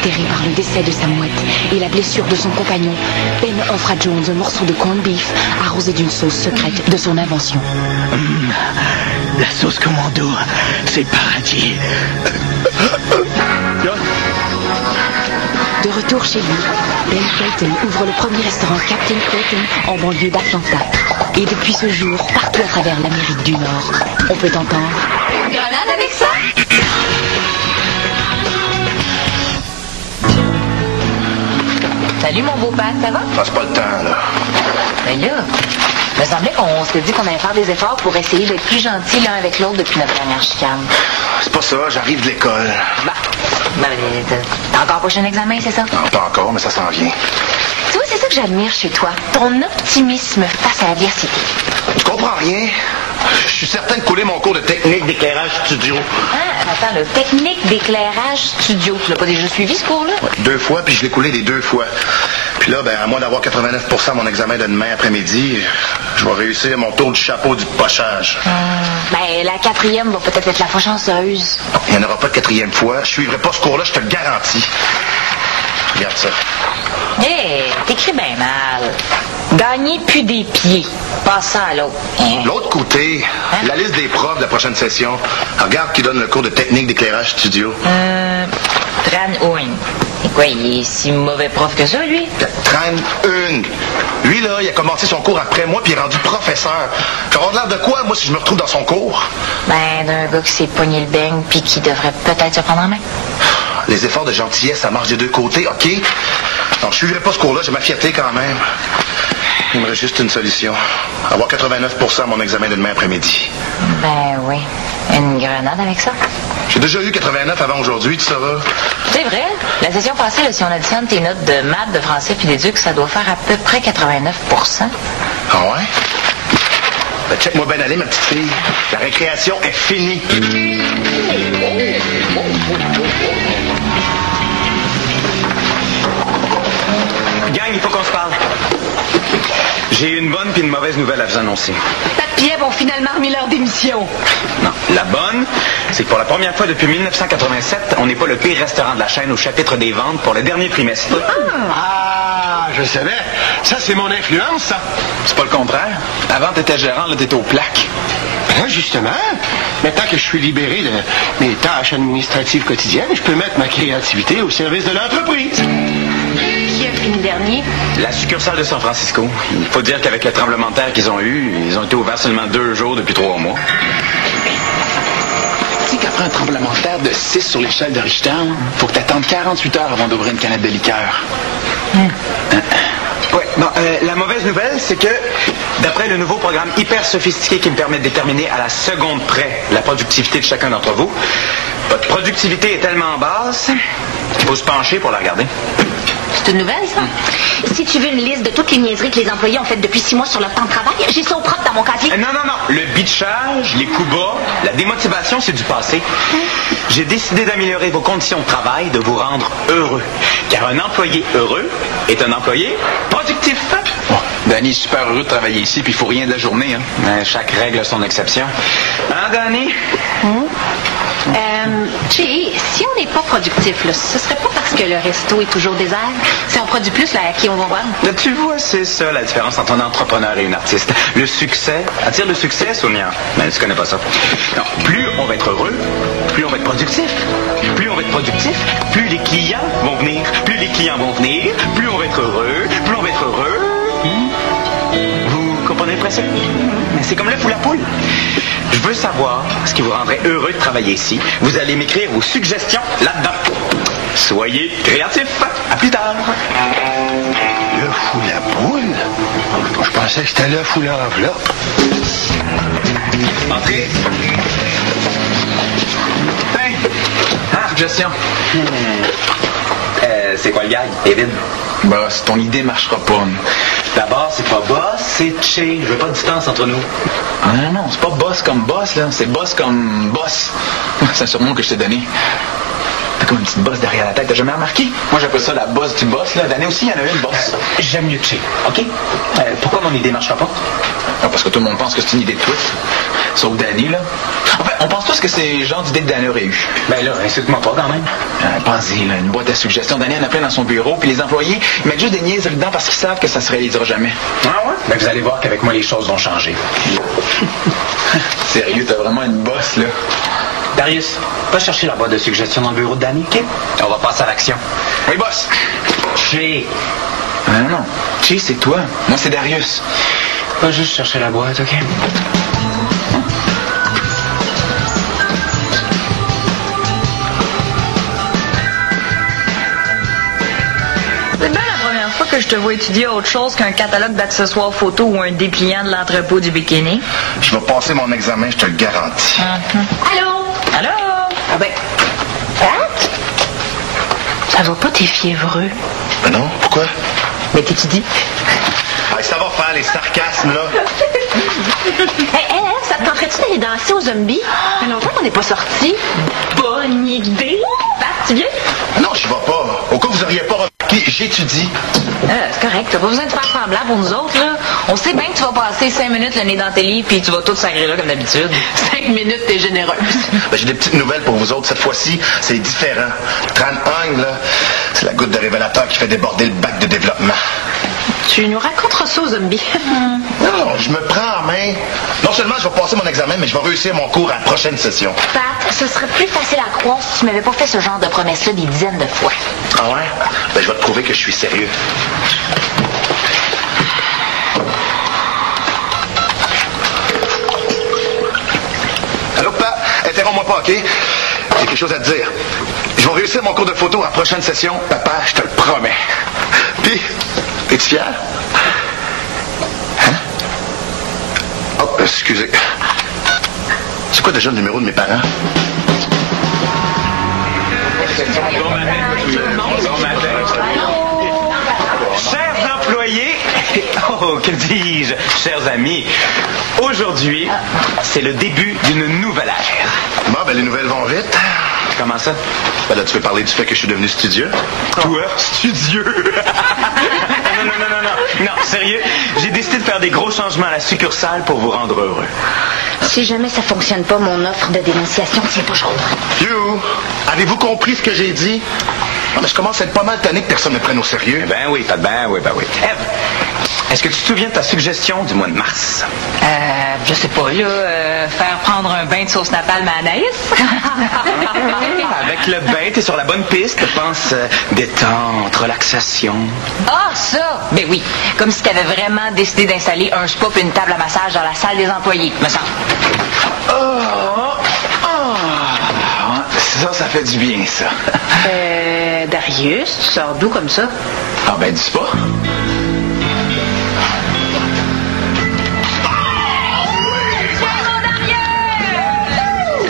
Atterré par le décès de sa mouette et la blessure de son compagnon, Ben offre à Jones un morceau de corned beef arrosé d'une sauce secrète de son invention. La sauce commando, c'est le paradis. De retour chez lui, Ben Clayton ouvre le premier restaurant Captain Clayton en banlieue d'Atlanta. Et depuis ce jour, partout à travers l'Amérique du Nord, on peut entendre... Une grenade avec ça? Salut mon beau Pat, ça va? Passe pas le temps, là. Ben là, il me semblait qu'on s'était dit qu'on allait faire des efforts pour essayer d'être plus gentils l'un avec l'autre depuis notre dernière chicane. C'est pas ça, j'arrive de l'école. Ben, t'as encore prochain examen, c'est ça? Non, pas encore, mais ça s'en vient. Tu vois, c'est ça que j'admire chez toi, ton optimisme face à l'adversité. Tu comprends rien? Je suis certain de couler mon cours de technique d'éclairage studio. Ah, attends, le technique d'éclairage studio. Tu l'as pas déjà suivi, ce cours-là? Ouais, 2 fois, puis je l'ai coulé les 2 fois. Puis là, à moins d'avoir 89% mon examen de demain après-midi, je vais réussir mon tour du chapeau du pochage. Ben, la 4e va peut-être être la fois chanceuse. Il n'y en aura pas de 4e fois. Je suivrai pas ce cours-là, je te le garantis. Regarde ça. Hé, t'écris bien mal. Gagner plus des pieds. Passe ça à l'autre. L'autre côté, la liste des profs de la prochaine session. Regarde qui donne le cours de technique d'éclairage studio. Tran Ouen. Et quoi, il est si mauvais prof que ça, lui? Tran Ung. Lui, là, il a commencé son cours après moi, puis il est rendu professeur. Ça va l'air de quoi, moi, si je me retrouve dans son cours? Ben, d'un gars qui s'est pogné le beigne, puis qui devrait peut-être se prendre en main. Les efforts de gentillesse, ça marche des 2 côtés, OK? Donc, je suivrai pas ce cours-là, j'ai ma fierté quand même. Il me reste juste une solution. Avoir 89% à mon examen de demain après-midi. Ben oui. Une grenade avec ça? J'ai déjà eu 89 avant aujourd'hui, tu sauras. C'est vrai. La session passée, là, si on additionne tes notes de maths, de français puis d'éduc, ça doit faire à peu près 89%. Ah ouais? Ben, check-moi bien aller, ma petite fille. La récréation est finie. Gang, il faut qu'on se parle. J'ai une bonne puis une mauvaise nouvelle à vous annoncer. Pat et Ève ont finalement remis leur démission. Non, la bonne, c'est que pour la première fois depuis 1987, on n'est pas le pire restaurant de la chaîne au chapitre des ventes pour le dernier trimestre. Ah, je savais. Ça, c'est mon influence, ça. C'est pas le contraire. Avant, t'étais gérant, là, t'étais aux plaques. Ben, justement, maintenant que je suis libéré de mes tâches administratives quotidiennes, je peux mettre ma créativité au service de l'entreprise. Qui a fini dernier? La succursale de San Francisco. Il faut dire qu'avec le tremblement de terre qu'ils ont eu, ils ont été ouverts seulement 2 jours depuis 3 mois. Tu sais qu'après un tremblement de terre de 6 sur l'échelle de Richter, faut que tu attendes 48 heures avant d'ouvrir une canette de liqueur. Ouais, bon, la mauvaise nouvelle, c'est que, d'après le nouveau programme hyper sophistiqué qui me permet de déterminer à la seconde près la productivité de chacun d'entre vous, votre productivité est tellement basse qu'il faut se pencher pour la regarder. C'est une nouvelle, ça? Si tu veux une liste de toutes les niaiseries que les employés ont faites depuis 6 mois sur leur temps de travail, j'ai ça au propre dans mon casier. Non. Le bitchage, les coups bas, la démotivation, c'est du passé. J'ai décidé d'améliorer vos conditions de travail, de vous rendre heureux. Car un employé heureux est un employé productif. Oh, Danny est super heureux de travailler ici, puis il faut rien de la journée, hein. Mais chaque règle a son exception. Hein, Danny? Jay, si on n'est pas productif, là, ce serait pas parce que le resto est toujours désert. Si on produit plus, là, à qui on va vendre? Là, tu vois, c'est ça la différence entre un entrepreneur et une artiste. Le succès attire le succès, Sonia. Mais tu connais pas ça. Non, plus on va être heureux, plus on va être productif. Plus on va être productif, plus les clients vont venir. Plus les clients vont venir, plus on va être heureux. Plus on va être heureux. Vous comprenez le principe? Mais c'est comme l'œuf ou la poule. Je veux savoir ce qui vous rendrait heureux de travailler ici. Vous allez m'écrire vos suggestions là-dedans. Soyez créatifs. À plus tard. L'œuf ou la poule? Je pensais que c'était l'œuf ou l'enveloppe. Entrez. Hey. Ah, suggestion. C'est quoi le gag, David? Boss, ton idée marchera pas. D'abord, c'est pas boss, c'est Che. Je veux pas de distance entre nous. Non, c'est pas boss comme boss, là. C'est boss comme boss. C'est un surnom que je t'ai donné. T'as comme une petite bosse derrière la tête. T'as jamais remarqué? Moi, j'appelle ça la bosse du boss, là. D'année aussi, il y en a une bosse. J'aime mieux Che, OK? Pourquoi mon idée marchera pas? Non, parce que tout le monde pense que c'est une idée de tweet. Sauf Danny, là. Enfin, on pense tous que c'est le genre d'idée que Danny aurait eu. Ben là, insulte-moi pas quand même. Pensez, là, une boîte à suggestions. Danny en a plein dans son bureau, puis les employés, ils mettent juste des niaiseries dedans parce qu'ils savent que ça se réalisera jamais. Ah ouais? Ben vous allez voir qu'avec moi, les choses vont changer. Sérieux, t'as vraiment une bosse, là. Darius, va chercher la boîte de suggestions dans le bureau de Danny, OK? On va passer à l'action. Oui, boss. Chez. Non. Chi, c'est toi. Moi, c'est Darius. Va juste chercher la boîte, OK? C'est bien la première fois que je te vois étudier autre chose qu'un catalogue d'accessoires photos ou un dépliant de l'entrepôt du bikini. Je vais passer mon examen, je te le garantis. Allô? Allô? Ah ben, Pat? Ça va pas, t'es fiévreux? Ben non, pourquoi? Mais t'étudies. Ah, ça va faire les sarcasmes, là. Hey, ça te tenterait-tu d'aller danser aux zombies? Ça fait longtemps qu'on n'est pas sortis. Bonne idée! Pat, tu viens? Non, je vais pas. Au cas où vous auriez pas remarqué, j'étudie. C'est correct, t'as pas besoin de faire semblant pour nous autres, là. On sait bien que tu vas passer 5 minutes le nez dans tes livres puis tu vas tout sacrer là comme d'habitude. 5 minutes, t'es généreuse. Ben, j'ai des petites nouvelles pour vous autres. Cette fois-ci, c'est différent. Tran Hang, là, c'est la goutte de révélateur qui fait déborder le bac de développement. Tu nous raconteras ça aux zombies. Non, je me prends en main. Non seulement je vais passer mon examen, mais je vais réussir mon cours à la prochaine session. Pat, ce serait plus facile à croire si tu m'avais pas fait ce genre de promesses-là des dizaines de fois. Ah ouais? Ben, je vais te prouver que je suis sérieux. Allô, Pat? Interromps-moi pas, OK? J'ai quelque chose à te dire. Je vais réussir mon cours de photo à la prochaine session. Papa, je te le promets. Puis, es-tu fier? Hein? Oh, excusez. C'est quoi déjà le numéro de mes parents? Chers employés, que dis-je, chers amis, aujourd'hui, c'est le début d'une nouvelle ère. Bon, ben les nouvelles vont vite. Comment ça? Ben là, tu veux parler du fait que je suis devenu studieux? Toi, studieux. Non, sérieux, j'ai décidé de faire des gros changements à la succursale pour vous rendre heureux. Si jamais ça fonctionne pas, mon offre de dénonciation tient pas chaud. You, avez-vous compris ce que j'ai dit? Non, mais je commence à être pas mal tanné que personne ne me prenne au sérieux. Ben oui, Pat, ben oui. Ève, est-ce que tu te souviens de ta suggestion du mois de mars? Je sais pas, là, faire prendre un bain de sauce napalm à Anaïs. Avec le bain, t'es sur la bonne piste. Pense détente, relaxation. Ah, ça! Ben oui, comme si t'avais vraiment décidé d'installer un spa puis une table à massage dans la salle des employés, me semble. Ça fait du bien, ça. Darius, tu sors d'où comme ça? Ah ben, dis pas.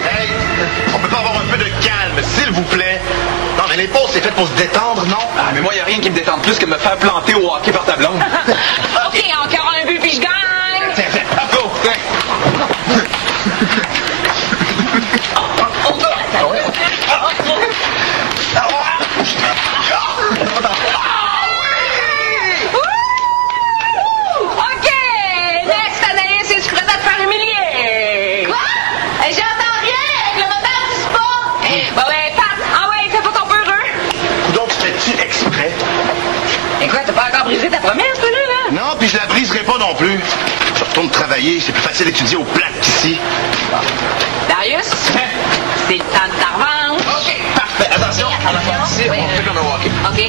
Hey, on peut pas avoir un peu de calme, s'il vous plaît? Non, mais les pauses, c'est fait pour se détendre, non? Ah, mais moi, y a rien qui me détende plus que de me faire planter au hockey par ta blonde. OK, encore un but puis je gagne! Tiens, go! OK! Next, Anaïs, es-tu prête à te faire humilier? Quoi? J'entends rien avec le moteur du spa! Bah ouais, Pat, fais pas ton peu heureux! Donc, fais-tu exprès? Et quoi, t'as pas encore brisé ta promesse, toi, là? Non, puis je la briserai pas non plus. Je retourne travailler, c'est plus facile d'étudier au plaques qu'ici. Darius, c'est le temps de ta revanche. OK, parfait. Attention, on a fait ici, on fait comme un hockey. OK.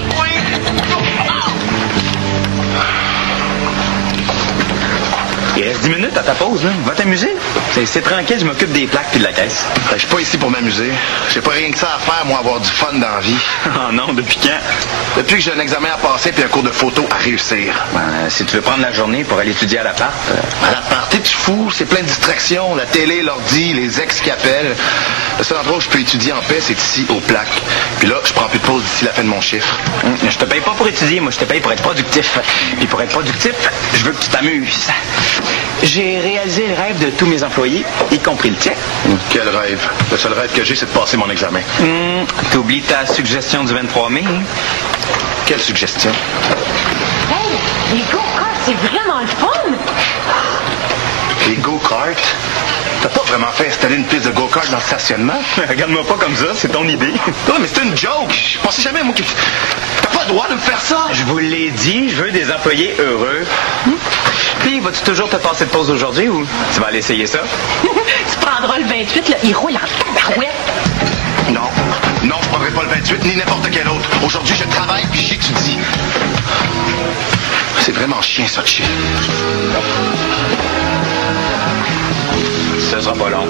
Il reste 10 minutes à ta pause, là. Va t'amuser. C'est tranquille, je m'occupe des plaques puis de la caisse. Ben, je suis pas ici pour m'amuser. J'ai pas rien que ça à faire, moi, avoir du fun dans la vie. Oh non, depuis quand? Depuis que j'ai un examen à passer puis un cours de photo à réussir. Ben, si tu veux prendre la journée pour aller étudier à l'appart. À l'appart, t'es-tu fou? C'est plein de distractions. La télé, l'ordi, les ex qui appellent. Le seul endroit où je peux étudier en paix, c'est ici, aux plaques. Puis là, je prends plus de pause d'ici la fin de mon chiffre. Je te paye pas pour étudier, moi je te paye pour être productif. Puis pour être productif, je veux que tu t'amuses. J'ai réalisé le rêve de tous mes employés, y compris le tien. Quel rêve? Le seul rêve que j'ai, c'est de passer mon examen. T'oublies ta suggestion du 23 mai, hein? Quelle suggestion? Hey, les go-karts, c'est vraiment le fun! Les go-karts? T'as pas vraiment fait installer une piste de go-kart dans le stationnement? Regarde-moi pas comme ça, c'est ton idée. Ouais, mais c'est une joke. Je pensais jamais, moi, que... T'as pas le droit de me faire ça. Je vous l'ai dit, je veux des employés heureux. Puis, vas-tu toujours te passer de pause aujourd'hui ou tu vas aller essayer ça? Tu prendras le 28, là, il roule en tabarouette. Non, je prendrai pas le 28 ni n'importe quel autre. Aujourd'hui, je travaille puis j'étudie. C'est vraiment chien, ça, de chien. Ça sera pas long.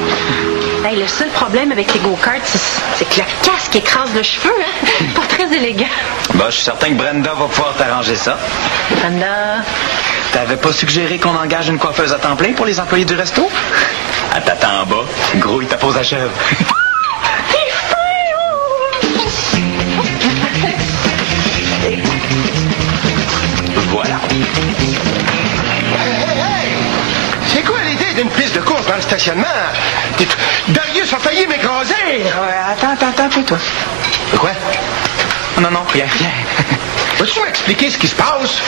Hey, le seul problème avec les go-karts, c'est que le casque écrase le cheveu, hein? Pas très élégant. Bah, je suis certain que Brenda va pouvoir t'arranger ça. Brenda... T'avais pas suggéré qu'on engage une coiffeuse à temps plein pour les employés du resto? Elle t'attend en bas. Grouille ta pause à chèvre. Voilà. C'est quoi l'idée d'une piste de course dans le stationnement? Darius a failli m'écraser! Attends, toi. Quoi? Non, rien. Vas-tu m'expliquer ce qui se passe?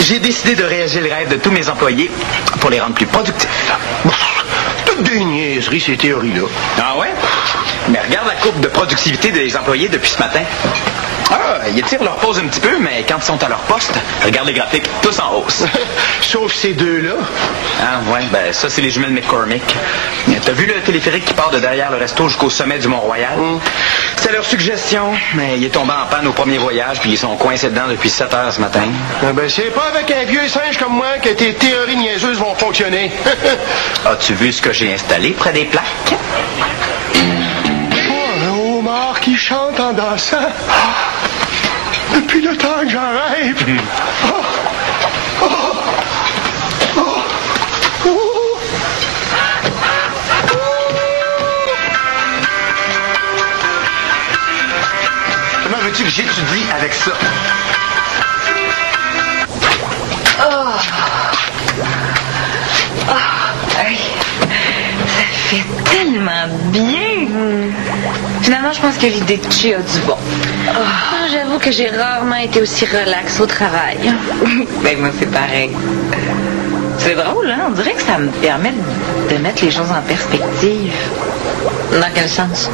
J'ai décidé de réagir le rêve de tous mes employés pour les rendre plus productifs. Toutes des niaiseries, ces théories-là. Ah ouais? Mais regarde la courbe de productivité des employés depuis ce matin. Ah, ils étirent leur pause un petit peu, mais quand ils sont à leur poste, regarde les graphiques, tous en hausse. Sauf ces deux-là. Ah ouais, ben ça, c'est les jumelles McCormick. T'as vu le téléphérique qui part de derrière le resto jusqu'au sommet du Mont-Royal? C'est leur suggestion, mais il est tombé en panne au premier voyage, puis ils sont coincés dedans depuis 7 heures ce matin. Ah ben, c'est pas avec un vieux singe comme moi que tes théories niaiseuses vont fonctionner. As-tu vu ce que j'ai installé près des plaques? Un homard qui chante en dansant. Depuis le temps que j'en rêve. Comment veux-tu que j'étudie avec ça? Hey, ça fait tellement bien. Finalement, je pense que l'idée de Chi a du bon. J'avoue que j'ai rarement été aussi relax au travail. Ben moi, c'est pareil. C'est drôle, hein? On dirait que ça me permet de mettre les choses en perspective. Dans quel sens?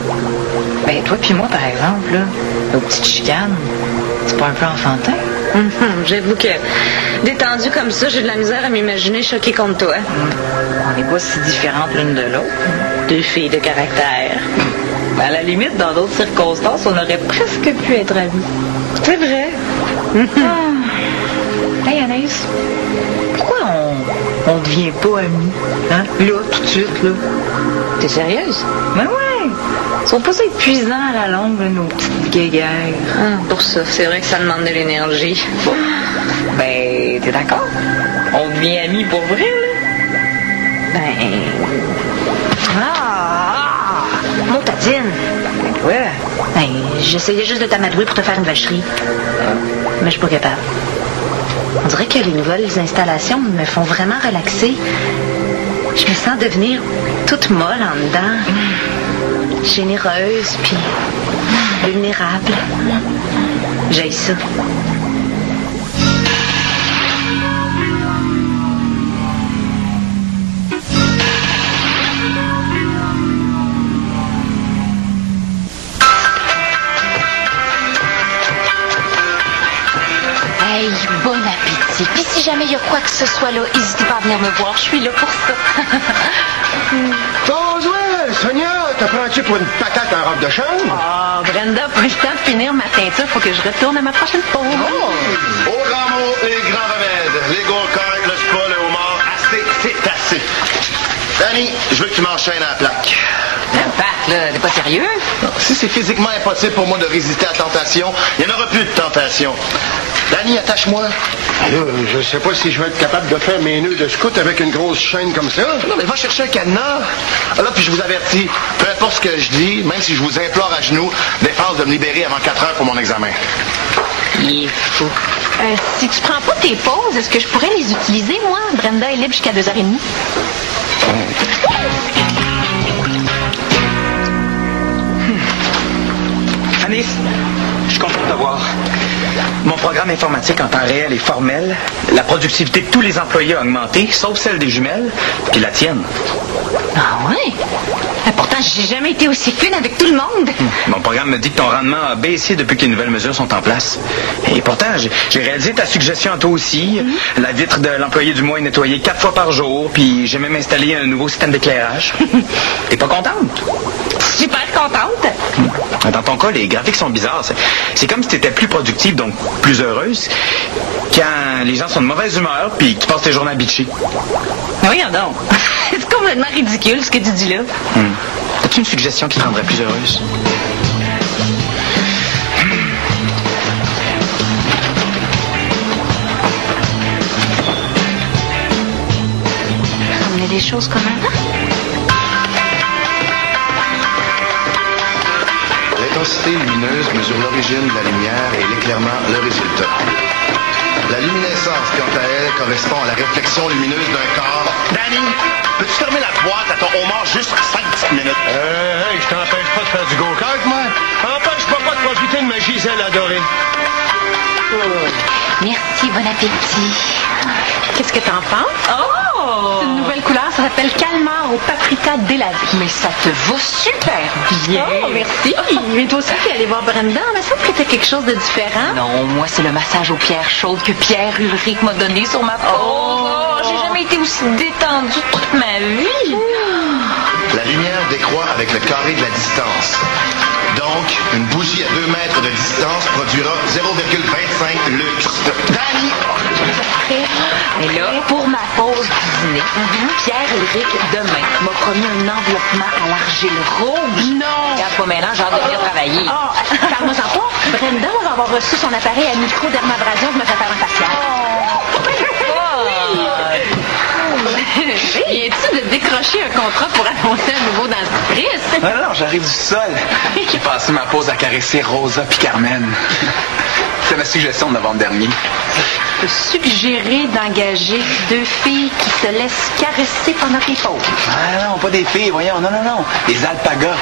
Ben toi puis moi, par exemple, là, nos petites chicanes, c'est pas un peu enfantin? J'avoue que, détendu comme ça, j'ai de la misère à m'imaginer choquée contre toi. On n'est pas si différentes l'une de l'autre. Deux filles de caractère. À la limite, dans d'autres circonstances, on aurait presque pu être amis. C'est vrai. Hey, Anaïs, pourquoi on devient pas amis? Hein? Là, tout de suite, là. T'es sérieuse? Ben ouais. Ils sont pas épuisants à la longue, là, nos petites guéguerres. Pour ça, c'est vrai que ça demande de l'énergie. Bon. Ben, t'es d'accord? On devient amis pour vrai, là? Ben... Montadine! Ouais? Ben, j'essayais juste de t'amadouer pour te faire une vacherie. Mais je suis pas capable. On dirait que les nouvelles installations me font vraiment relaxer. Je me sens devenir toute molle en dedans. Généreuse, puis vulnérable. J'haïs ça. Hey, bon appétit. Puis si jamais il y a quoi que ce soit là, n'hésitez pas à venir me voir. Je suis là pour ça. Bonjour, Sonia, te prends-tu pour une patate en robe de chambre? Ah, Brenda, pas le temps de finir ma teinture. Faut que je retourne à ma prochaine pause. Au grand mot, les grands remèdes. Les go-karts, le spa, le homard. Assez, c'est assez. Danny, je veux que tu m'enchaînes à la plaque. La patte, là, t'es pas sérieux? Non, si c'est physiquement impossible pour moi de résister à la tentation, il n'y en aura plus de tentation. Danny, attache-moi. Là, je sais pas si je vais être capable de faire mes nœuds de scout avec une grosse chaîne comme ça. Non, mais va chercher un cadenas. Ah là, puis je vous avertis, peu importe ce que je dis, même si je vous implore à genoux, défense de me libérer avant 4 heures pour mon examen. Il est fou. Si tu prends pas tes pauses, est-ce que je pourrais les utiliser, moi? Brenda est libre jusqu'à 2h30. Anis, je suis content de te voir. Mon programme informatique en temps réel est formel. La productivité de tous les employés a augmenté, sauf celle des jumelles, puis la tienne. Ah ouais? Pourtant, j'ai jamais été aussi fine avec tout le monde. Mon programme me dit que ton rendement a baissé depuis que les nouvelles mesures sont en place. Et pourtant, j'ai réalisé ta suggestion à toi aussi. La vitre de l'employé du mois est nettoyée 4 fois par jour, puis j'ai même installé un nouveau système d'éclairage. T'es pas contente? Super contente. Dans ton cas, les graphiques sont bizarres. C'est comme si tu étais plus productive, donc plus heureuse, quand les gens sont de mauvaise humeur puis qu'ils passent tes journées à bitcher. Voyons donc. C'est complètement ridicule ce que tu dis là. As-tu une suggestion qui te rendrait plus heureuse? Ramener les choses comme avant. L'intensité lumineuse mesure l'origine de la lumière et l'éclairement le résultat. La luminescence, quant à elle, correspond à la réflexion lumineuse d'un corps. Danny, peux-tu fermer la boîte à ton homard juste 5 petites minutes? Hey, je t'empêche pas de faire du go-kart, moi. Empêche-moi pas de profiter de ma Gisèle adorée. Merci, bon appétit. Qu'est-ce que t'en penses? Oh! C'est une nouvelle couleur, ça s'appelle Calmar au paprika délavé. Mais ça te va super bien. Oh, merci. Mais toi aussi, tu es allé voir Brenda. Mais ça te fait quelque chose de différent. Non, moi, c'est le massage aux pierres chaudes que Pierre Ulrich m'a donné sur ma peau. Oh, j'ai jamais été aussi détendue toute ma vie. La lumière décroît avec le carré de la distance. Donc, une bougie à 2 mètres de distance produira 0,25 lux. Danny! Et là, pour ma pause du dîner, Pierre Ulrich, demain, m'a promis un enveloppement à l'argile rouge. Non! Regarde pas maintenant, j'ai hâte de venir travailler. Oh, parle-moi-en pas. Brenda va avoir reçu son appareil à micro-dermabrasion pour me faire faire un facial. Viens-tu de décrocher un contrat pour annoncer un nouveau dentifrice? Non, j'arrive du sol. J'ai passé ma pause à caresser Rosa puis Carmen. C'était ma suggestion de novembre dernier. Je suggérer d'engager 2 filles qui se laissent caresser pendant tes pauses. Ah non, pas des filles, voyons. Non. Des alpagas.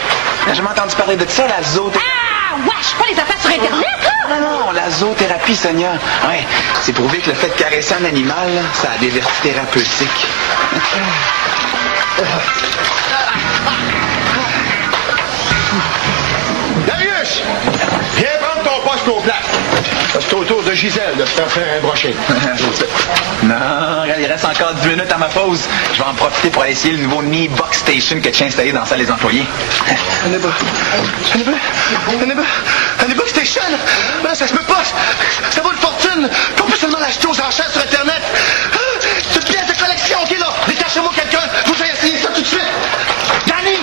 T'as jamais entendu parler de ça, la zoothérapie? Ah, wesh, pas les affaires sur Internet, là? Non, la zoothérapie, Sonia. Ouais, c'est prouvé que le fait de caresser un animal, ça a des vertus thérapeutiques. Darius! Viens prendre ton poste au place. C'est au tour de Gisèle de se faire un brochet. Non, regarde, il reste encore 10 minutes à ma pause. Je vais en profiter pour aller essayer le nouveau Knee Box Station que tu as installé dans la salle des employés. Un Box Station? Ben, ça se peut pas. Ça vaut une fortune. On peut seulement l'acheter aux enchères sur Internet. C'est une pièce de collection, OK, là? Détachez-moi quelqu'un. Faut que j'aille essayer ça tout de suite. Danny!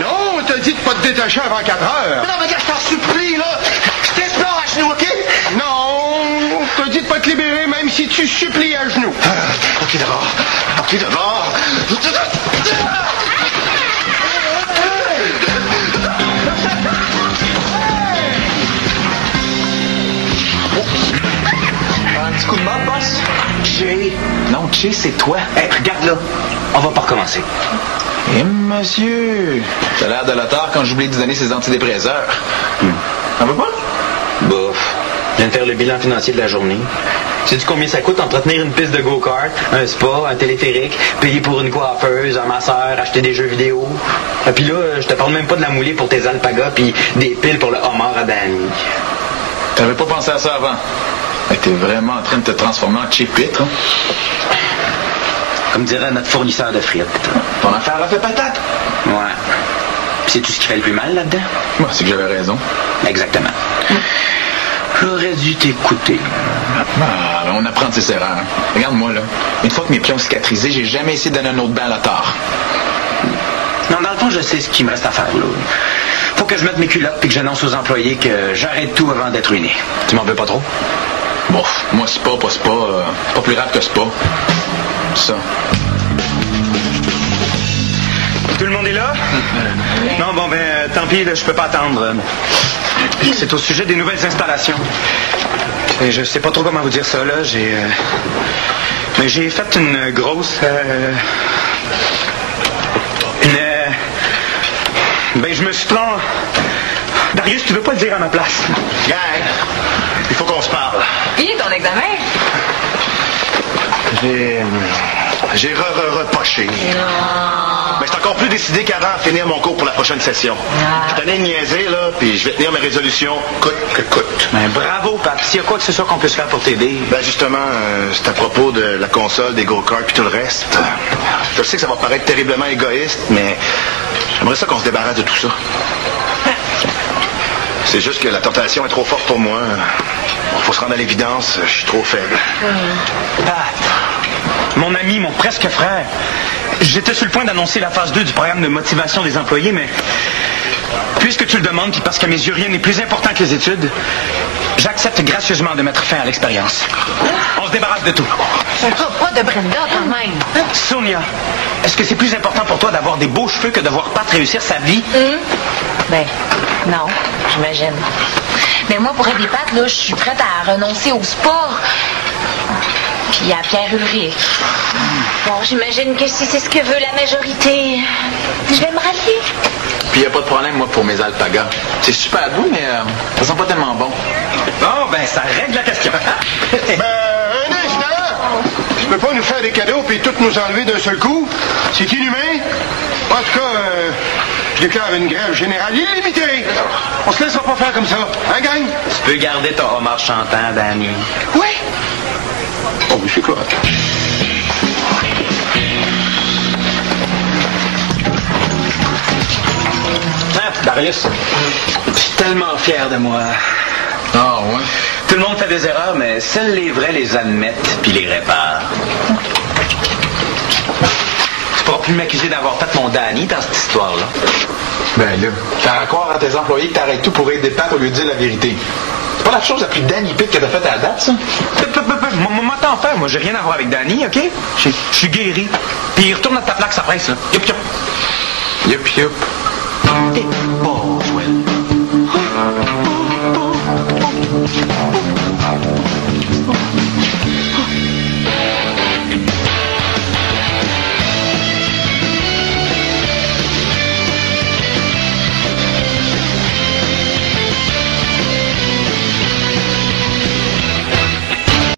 Non, t'as dit de pas te détacher avant 4 heures. Non, mais gars, je t'en supplie, là. Je t'explore à genoux, OK? Non, t'as dit de pas te libérer même si tu supplies à genoux. OK, d'abord. Un petit coup de mop, boss? Che. Non, Che, c'est toi. Hey, regarde là, on va pas recommencer. Eh, monsieur, t'as l'air de l'auteur quand j'oublie de donner ses antidépresseurs. On veut pas? Bof. Je viens de faire le bilan financier de la journée. Sais-tu combien ça coûte entretenir une piste de go-kart, un spa, un téléphérique, payer pour une coiffeuse, un masseur, acheter des jeux vidéo? Et puis là, je te parle même pas de la moulée pour tes alpagas puis des piles pour le homard à Danny. T'avais pas pensé à ça avant. Mais t'es vraiment en train de te transformer en cheap pit, hein? Comme dirait notre fournisseur de frites. Ton affaire a fait patate. Ouais. Puis c'est tout ce qui fait le plus mal là-dedans? Moi, c'est que j'avais raison. Exactement. J'aurais dû t'écouter. Ah, on apprend de ses erreurs. Regarde-moi, là. Une fois que mes pieds ont cicatrisé, j'ai jamais essayé de donner un autre bain à la tard. Non, dans le fond, je sais ce qu'il me reste à faire, là. Faut que je mette mes culottes puis que j'annonce aux employés que j'arrête tout avant d'être ruiné. Tu m'en veux pas trop? Bon, moi, c'est pas plus grave que spa. Ça. Tout le monde est là? Non, bon, ben, tant pis, là, je peux pas attendre. C'est au sujet des nouvelles installations. Et je sais pas trop comment vous dire ça, là. J'ai fait une grosse... Ben, je me suis trompé. Darius, tu veux pas le dire à ma place? Gang, il faut qu'on se parle. Et ton examen? J'ai repoché. Mais je suis encore plus décidé qu'avant à finir mon cours pour la prochaine session. Je suis tanné de niaiser, là, puis je vais tenir mes résolutions coûte que coûte. Ben, bravo, Pat. S'il y a quoi que ce soit qu'on puisse faire pour t'aider. Ben justement, c'est à propos de la console, des go-karts puis tout le reste. Je sais que ça va paraître terriblement égoïste, mais j'aimerais ça qu'on se débarrasse de tout ça. C'est juste que la tentation est trop forte pour moi. Faut se rendre à l'évidence, je suis trop faible. Pat, mon ami, mon presque frère, j'étais sur le point d'annoncer la phase 2 du programme de motivation des employés, mais puisque tu le demandes, puis parce qu'à mes yeux, rien n'est plus important que les études, j'accepte gracieusement de mettre fin à l'expérience. On se débarrasse de tout. Pas de Brenda, quand même. Sonia, est-ce que c'est plus important pour toi d'avoir des beaux cheveux que de voir Pat réussir sa vie? Ben, non, j'imagine. Mais moi, pour aider Pat, là, je suis prête à renoncer au sport. Puis à Pierre Ulrich. Bon, j'imagine que si c'est ce que veut la majorité, je vais me rallier. Puis il n'y a pas de problème, moi, pour mes alpagas. C'est super doux, mais ça sent pas tellement bon. Bon, ben, ça règle la question. Ben, un instant! Tu peux pas nous faire des cadeaux puis tout nous enlever d'un seul coup? C'est inhumain? En tout cas, je déclare une grève générale illimitée. On se laissera pas faire comme ça. Hein, gang? Tu peux garder ton homard chantant, Danny. Oui. Oh, oui, c'est correct. Darius, je suis tellement fier de moi. Ah, ouais? Tout le monde fait des erreurs, mais seuls les vrais les admettent puis les réparent. Tu pourras plus m'accuser d'avoir fait mon Danny dans cette histoire-là. Ben là, faire croire à tes employés que t'arrêtes tout pour aider Pat au lieu de dire la vérité. C'est pas la chose la plus Danny Pitt que t'as faite à la date, ça? Moi, t'en fais. Moi, j'ai rien à voir avec Danny, OK? Je suis guéri. Puis retourne à ta plaque, ça presse, là. Yup, yup. Yup, yup.